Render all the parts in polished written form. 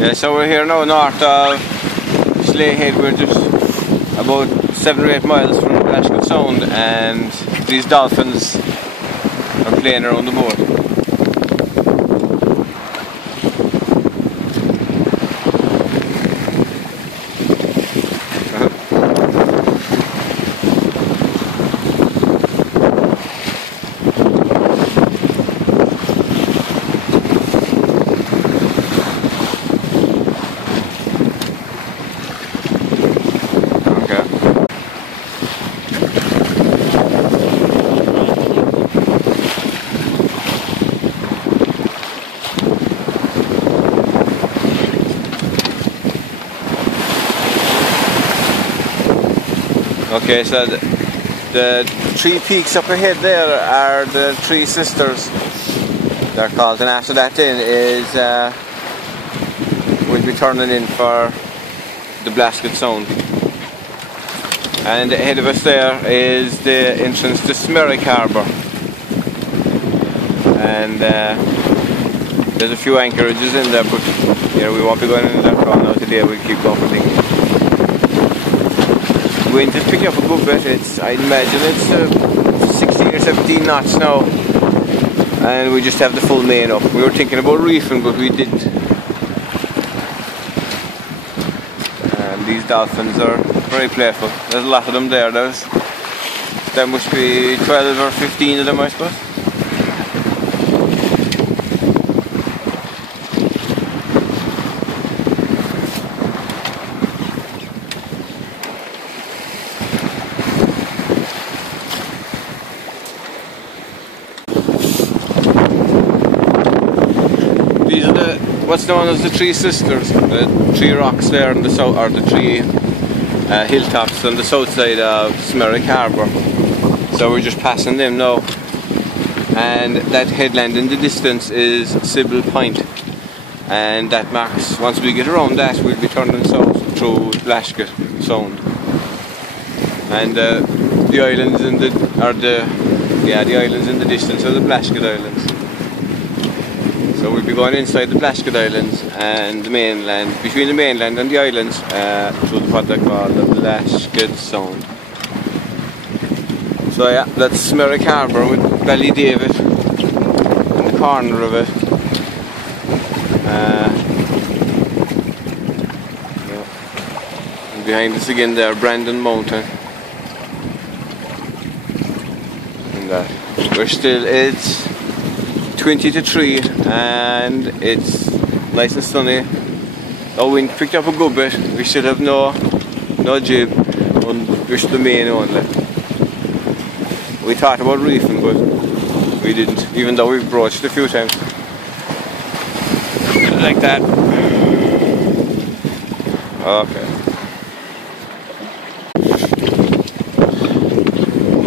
Yeah, so we're here now north of Slayhead. We're just about 7 or 8 miles from Blasket Sound, and these dolphins are playing around the boat. Okay, so the three peaks up ahead there are the three sisters, they're called, and after that then is we'll be turning in for the Blasket Sound. And ahead of us there is the entrance to Smerick Harbour, and there's a few anchorages in there, but yeah, we won't be going into that one now today. We'll keep going for things. The wind is picking up a good bit. I imagine it's 16 or 17 knots now, and we just have the full main up. We were thinking about reefing, but we didn't. And these dolphins are very playful. There's a lot of them there. There must be 12 or 15 of them, I suppose. These are what's known as the three sisters, the three rocks there on the south, or the three hilltops on the south side of Smerick Harbour. So we're just passing them now, and that headland in the distance is Sybil Point, and that marks, once we get around that, we'll be turning south through Blasket Sound, and the islands in the islands in the distance are the Blasket Islands. So we'll be going inside the Blasket Islands and the mainland, between the mainland and the islands, through what they call the Blasket Sound. So yeah, that's Smerick Harbour with Ballydavid in the corner of it. And behind us again there, Brandon Mountain. And it's 20 to 3 and it's nice and sunny. The wind picked up a good bit. We should have no jib on just the main only. We thought about reefing, but we didn't, even though we've broached a few times. Like that. Okay.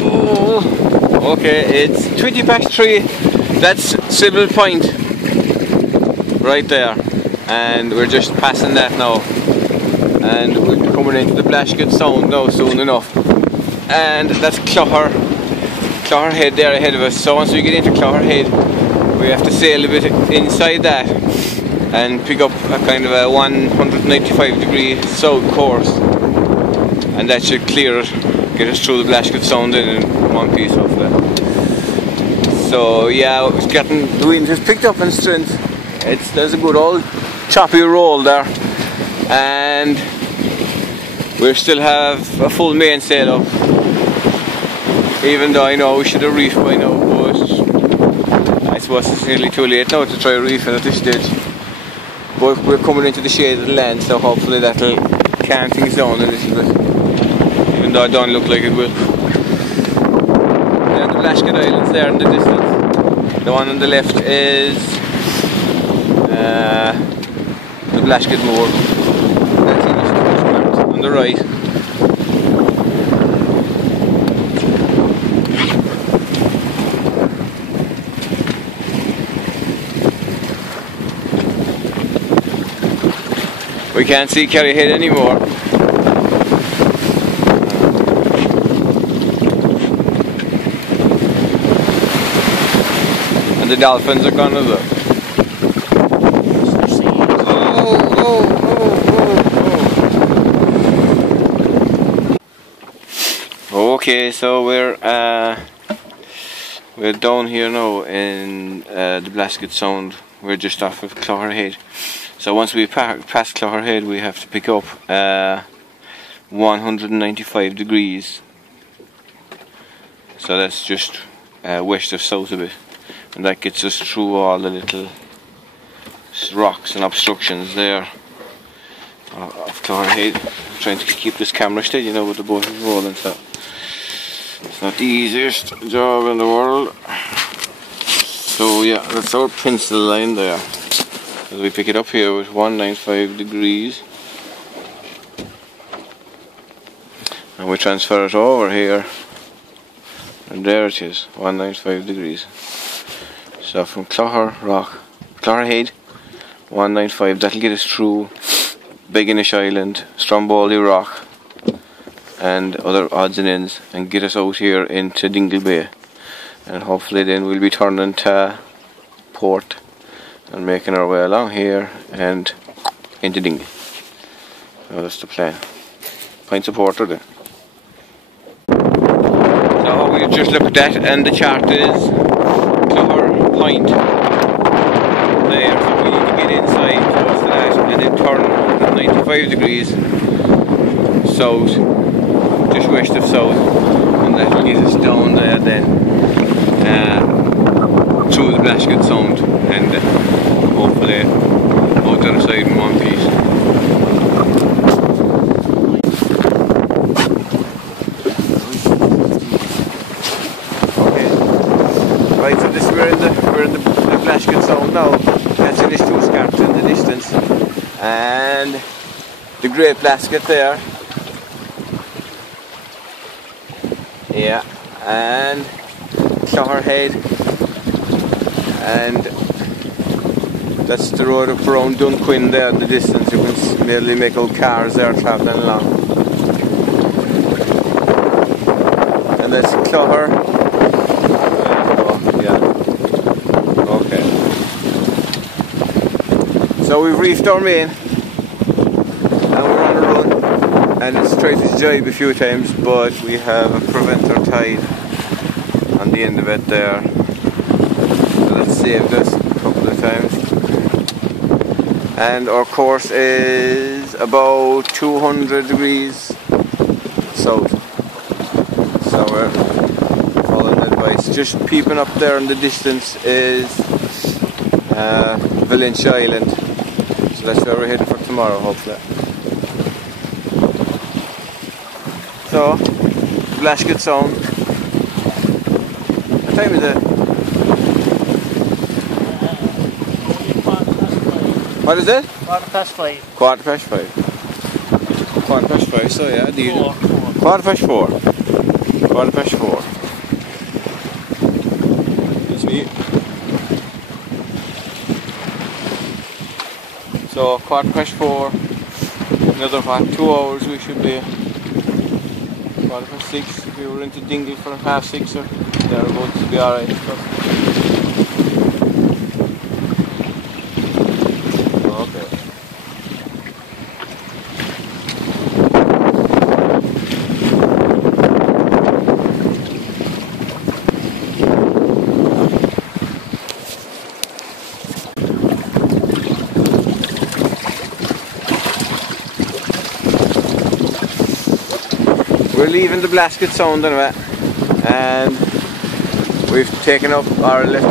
Oh, okay, it's 20 past 3. That's Sybil Point, right there, and we're just passing that now, and we'll be coming into the Blasket Sound now soon enough, and that's Clougher Head there ahead of us. So once we get into Clougher Head, we have to sail a bit inside that and pick up a kind of a 195-degree south course, and that should clear it, get us through the Blasket Sound in one piece, hopefully. So yeah, the wind has picked up in strength. There's a good old choppy roll there, and we still have a full mainsail up. Even though I know we should have reefed by now, but I suppose it's nearly too late now to try reefing at this stage. But we're coming into the shade of the land, so hopefully that'll calm things down a little bit. Even though it don't look like it will. The Blasket Islands there in the distance. The one on the left is the Blasket Moor. That's English on the right. We can't see Kerry Head anymore. And the dolphins are gone as well. Oh, Okay, so we're down here now in the Blasket Sound. We're just off of Clogherhead. So once we pass Clogherhead, we have to pick up 195 degrees. So that's just west of south a bit, and that gets us through all the little rocks and obstructions there of Clogherhead. I'm trying to keep this camera steady, you know, with the boat is rolling, so it's not the easiest job in the world. So yeah, that's our pencil line there. As we pick it up here with 195 degrees, and we transfer it over here, and there it is, 195 degrees. So from Clogherhead, 195, that'll get us through Beganish Island, Stromboli Rock and other odds and ends, and get us out here into Dingle Bay, and hopefully then we'll be turning to port and making our way along here and into Dingle. So that's the plan. Pints of porter then. So we've just looked at that, and the chart is Clogher Point there, so we need to get inside close to that and then turn 95 degrees south, just west of south, and that will get us down there then through the Blasket Sound, and hopefully out the other side in one piece. Okay, right, so this we're in the Blasket Sound now. That's in this two scarps in the distance, and the Great Blasket there. Yeah, and Clogherhead, and that's the road up around Dunquin there in the distance. You can merely make out cars there travelling along. And that's Clogher. Yeah. Okay. So we've reefed our main, and we're on a run, and it's tried to jibe a few times, but we have a preventer tied on the end of it there, so that saved us a couple of times. And our course is about 200 degrees south, so we're following advice. Just peeping up there in the distance is Valencia Island, so that's where we're heading for tomorrow, hopefully. So, Blasket Sound. What time is it? What is it? 5:15. 5:15. 5:15, so yeah, the 4:15. 4:15. That's me. So 4:15, another 2 hours we should be 6:15. If we were into Dingle for 6:30 or thereabouts, to be alright. Okay. We're leaving the Blasket Sound anyway, and we've taken up our left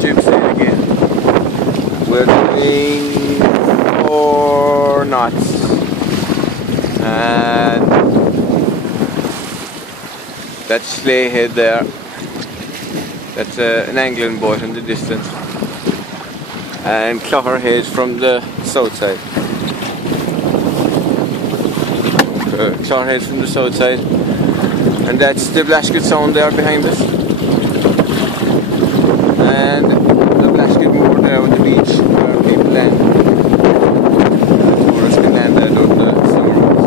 jib sail again. We're doing 4 knots, and that's Slayhead there. That's an angling boat in the distance, and Clogherhead from the south side. Clogherhead from the south side, and that's the Blasket Sound there behind us, and the Blasket Moor there with the beach where people land. Tourists can land there during the summer months.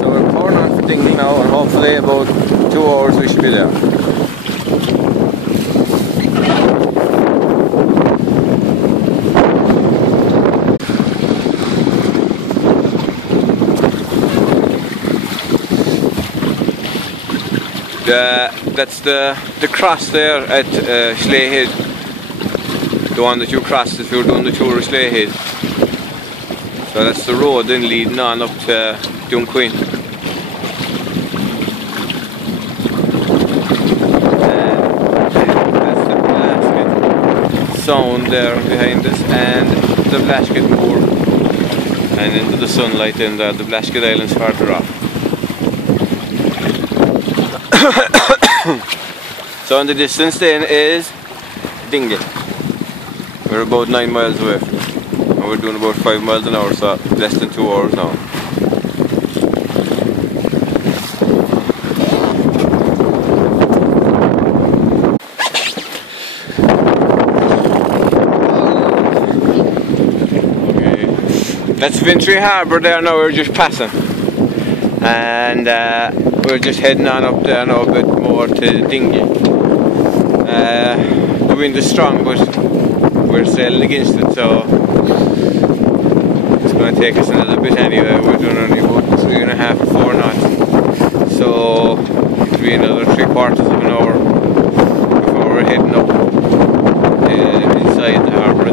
So we're pouring on for Dingle now, and hopefully about 2 hours we should be there. That's the cross there at Slayhead. The one that you crossed if you were doing the tour of Slayhead. So that's the road then leading on up to Dunquin. And that's the Blasket sound there behind us, and the Blasket moor. And into the sunlight in the Blasket Islands farther off. So in the distance then is Dingle. We're about 9 miles away from it. And we're doing about 5 miles an hour, so less than 2 hours now. Okay. That's Vintry Harbour there now, we're just passing. And we're just heading on up there now a bit more to Dingle. The wind is strong, but we're sailing against it, so it's going to take us another bit anyway. We're doing only about 3.5 or 4 knots, so it'll be another 3/4 of an hour before we're heading up inside the harbour.